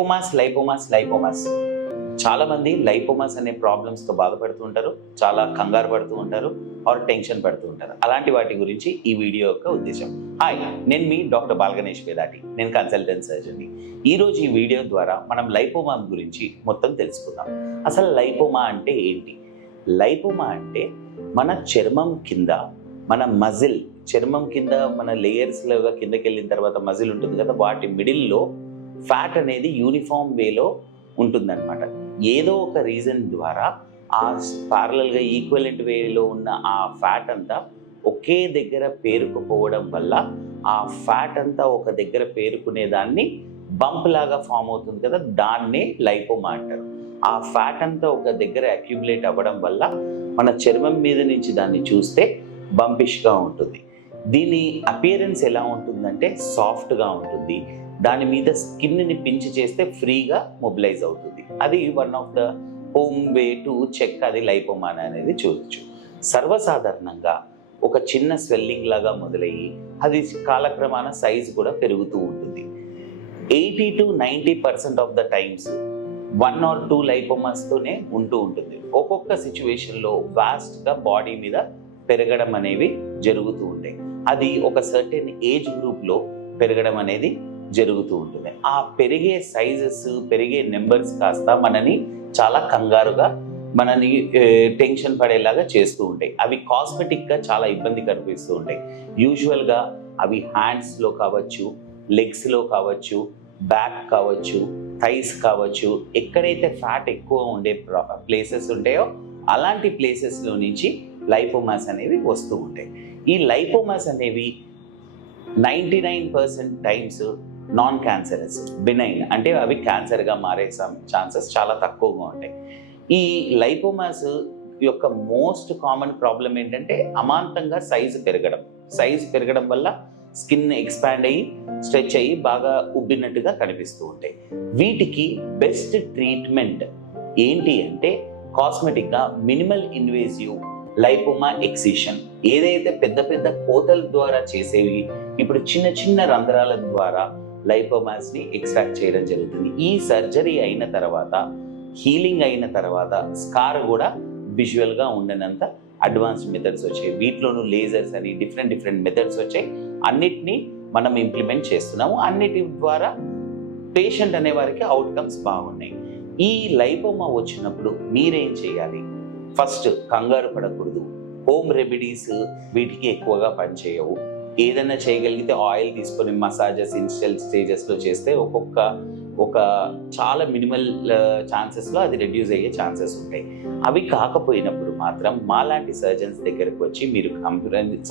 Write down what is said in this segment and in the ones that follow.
Lipomas చాలా మంది lipomas అనే ప్రాబ్లమ్స్ తో బాధపడుతూ ఉంటారు, చాలా కంగారు పడుతూ ఉంటారు ఆర్ టెన్షన్ పడుతూ ఉంటారు. అలాంటి వాటి గురించి ఈ వీడియో యొక్క ఉద్దేశం. హాయ్, నేను మీ డాక్టర్ బాలగణేష్ వేదాటి, నేను కన్సల్టెంట్ సర్జన్. ఈ రోజు ఈ వీడియో ద్వారా మనం లైపోమా గురించి మొత్తం తెలుసుకుందాం. అసలు లైపోమా అంటే ఏంటి? లైపోమా అంటే మన చర్మం కింద, మన మజిల్ చర్మం కింద మన లేయర్స్ లాగా కిందకి వెళ్ళిన తర్వాత మజిల్ ఉంటుంది కదా, వాటి మిడిల్లో ఫ్యాట్ అనేది యూనిఫామ్ వేలో ఉంటుందన్నమాట. ఏదో ఒక రీజన్ ద్వారా ఆ ప్యారలల్గా ఈక్వలెంట్ వేలో ఉన్న ఆ ఫ్యాట్ అంతా ఒకే దగ్గర పేరుకుపోవడం వల్ల ఆ ఫ్యాట్ అంతా ఒక దగ్గర పేరుకునే దాన్ని బంప్ లాగా ఫామ్ అవుతుంది కదా, దాన్నే లైపోమా అంటారు. ఆ ఫ్యాట్ అంతా ఒక దగ్గర అక్యుములేట్ అవ్వడం వల్ల మన చర్మం మీద నుంచి దాన్ని చూస్తే బంపిష్గా ఉంటుంది. దీని అపియరెన్స్ ఎలా ఉంటుందంటే సాఫ్ట్గా ఉంటుంది. దాని మీద స్కిన్ని పించ్ చేస్తే ఫ్రీగా మొబిలైజ్ అవుతుంది. అది one of the home way to check అది లైపోమా అనేది చూడొచ్చు. సర్వసాధారణంగా ఒక చిన్న స్వెల్లింగ్ లాగా మొదలయ్యి అది కాలక్రమాన సైజ్ కూడా పెరుగుతూ ఉంటుంది. 80 to 90% of the times 1 or 2 లైపోమాస్తోనే ఉంటూ ఉంటుంది. ఒక్కొక్క సిచ్యువేషన్లో వాస్ట్గా బాడీ మీద పెరగడం అనేవి జరుగుతూ ఉంటాయి. అది ఒక సర్టెన్ ఏజ్ గ్రూప్లో పెరగడం అనేది జరుగుతూ ఉంటుంది. ఆ పెరిగే సైజెస్, పెరిగే నెంబర్స్ కాస్త మనని చాలా కంగారుగా, మనని టెన్షన్ పడేలాగా చేస్తూ ఉంటాయి. అవి కాస్మెటిక్గా చాలా ఇబ్బంది కనిపిస్తూ ఉంటాయి. యూజువల్గా అవి హ్యాండ్స్లో కావచ్చు, లెగ్స్లో కావచ్చు, బ్యాక్ కావచ్చు, థైస్ కావచ్చు, ఎక్కడైతే ఫ్యాట్ ఎక్కువ ఉండే ప్లేసెస్ ఉంటాయో అలాంటి ప్లేసెస్లో నుంచి లైపోమాస్ అనేవి వస్తూ ఉంటాయి. ఈ లైపోమాస్ అనేవి 99% టైమ్స్ నాన్ క్యాన్సరస్, బినైన్, అంటే అవి క్యాన్సర్గా మారే ఛాన్సెస్ చాలా తక్కువగా ఉంటాయి. ఈ లైపోమాస్ యొక్క మోస్ట్ కామన్ ప్రాబ్లం ఏంటంటే అమాంతంగా సైజు పెరగడం వల్ల స్కిన్ ఎక్స్పాండ్ అయ్యి స్ట్రెచ్ అయ్యి బాగా ఉబ్బినట్టుగా కనిపిస్తూ ఉంటాయి. వీటికి బెస్ట్ ట్రీట్మెంట్ ఏంటి అంటే కాస్మెటిక్గా మినిమల్ ఇన్వేజివ్ లైపోమా ఎక్సిషన్. ఏదైతే పెద్ద పెద్ద కోతల ద్వారా చేసేవి, ఇప్పుడు చిన్న చిన్న రంధ్రాల ద్వారా లైపోమాస్ ని ఎక్స్ట్రాక్ట్ చేయడం జరుగుతుంది. ఈ సర్జరీ అయిన తర్వాత, హీలింగ్ అయిన తర్వాత స్కార్ కూడా విజువల్ గా ఉండనంత అడ్వాన్స్డ్ మెథడ్స్ వచ్చాయి. వీటిలోనూ లేజర్స్ అని డిఫరెంట్ మెథడ్స్ వచ్చాయి. అన్నిటినీ మనం ఇంప్లిమెంట్ చేస్తున్నాము. అన్నిటి ద్వారా పేషెంట్ అనే వారికి అవుట్కమ్స్ బాగున్నాయి. ఈ లైపోమా వచ్చినప్పుడు మీరేం చేయాలి? ఫస్ట్, కంగారు పడకూడదు. హోమ్ రెమెడీస్ వీటికి ఎక్కువగా పనిచేయవు. ఏదైనా చేయగలిగితే ఆయిల్ తీసుకొని మసాజెస్ ఇనిషియల్ స్టేజెస్లో చేస్తే ఒక చాలా మినిమల్ ఛాన్సెస్లో అది రెడ్యూస్ అయ్యే ఛాన్సెస్ ఉంటాయి. అవి కాకపోయినప్పుడు మాత్రం మాలాంటి సర్జన్స్ దగ్గరకు వచ్చి మీరు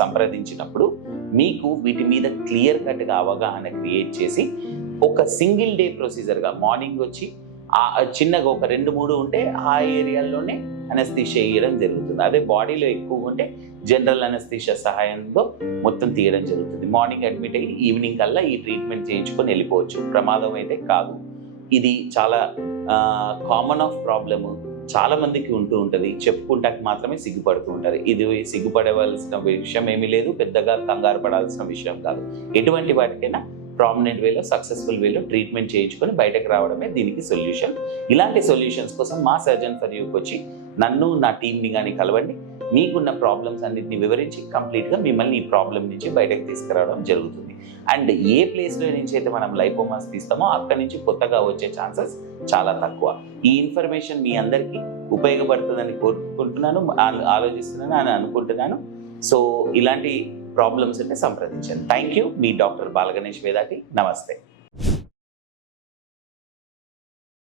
సంప్రదించినప్పుడు మీకు వీటి మీద క్లియర్ కట్గా అవగాహన క్రియేట్ చేసి ఒక సింగిల్ డే ప్రొసీజర్గా మార్నింగ్ వచ్చి చిన్నగా ఒక 2-3 ఉంటే ఆ ఏరియాల్లోనే అనస్థీషియా ఇవ్వడం జరుగుతుంది. అదే బాడీలో ఎక్కువ ఉంటే జనరల్ అనస్థీషియా సహాయంతో మొత్తం తీయడం జరుగుతుంది. మార్నింగ్ అడ్మిట్ అయ్యి ఈవినింగ్ కల్లా ఈ ట్రీట్మెంట్ చేయించుకొని వెళ్ళిపోవచ్చు. ప్రమాదం అయితే కాదు. ఇది చాలా కామన్ ఆఫ్ ప్రాబ్లమ్, చాలా మందికి ఉంటూ ఉంటుంది. చెప్పుకుంటానికి మాత్రమే సిగ్గుపడుతూ ఉంటారు. ఇది సిగ్గుపడవలసిన విషయం ఏమీ లేదు, పెద్దగా కంగారు పడాల్సిన విషయం కాదు. ఎటువంటి వాటికైనా ప్రామినెంట్ వేలో, సక్సెస్ఫుల్ వేలో ట్రీట్మెంట్ చేయించుకొని బయటకు రావడమే దీనికి సొల్యూషన్. ఇలాంటి సొల్యూషన్స్ కోసం మా సర్జన్ ఫర్ యూకి వచ్చి నన్ను, నా టీంని కానీ కలవండి. మీకున్న ప్రాబ్లమ్స్ అన్నింటినీ వివరించి కంప్లీట్గా మిమ్మల్ని ఈ ప్రాబ్లం నుంచి బయటకు తీసుకురావడం జరుగుతుంది. అండ్ ఏ ప్లేస్లో నుంచి అయితే మనం లైపోమాస్ తీస్తామో అక్కడి నుంచి కొత్తగా వచ్చే ఛాన్సెస్ చాలా తక్కువ. ఈ ఇన్ఫర్మేషన్ మీ అందరికీ ఉపయోగపడుతుందని కోరుకుంటున్నాను, ఆలోచిస్తున్నాను అని అనుకుంటున్నాను. సో ఇలాంటి ప్రాబ్లమ్స్ అంటే సంప్రదించండి. Thank you. మీ డాక్టర్ బాలగణేష్ వేదాటి. నమస్తే.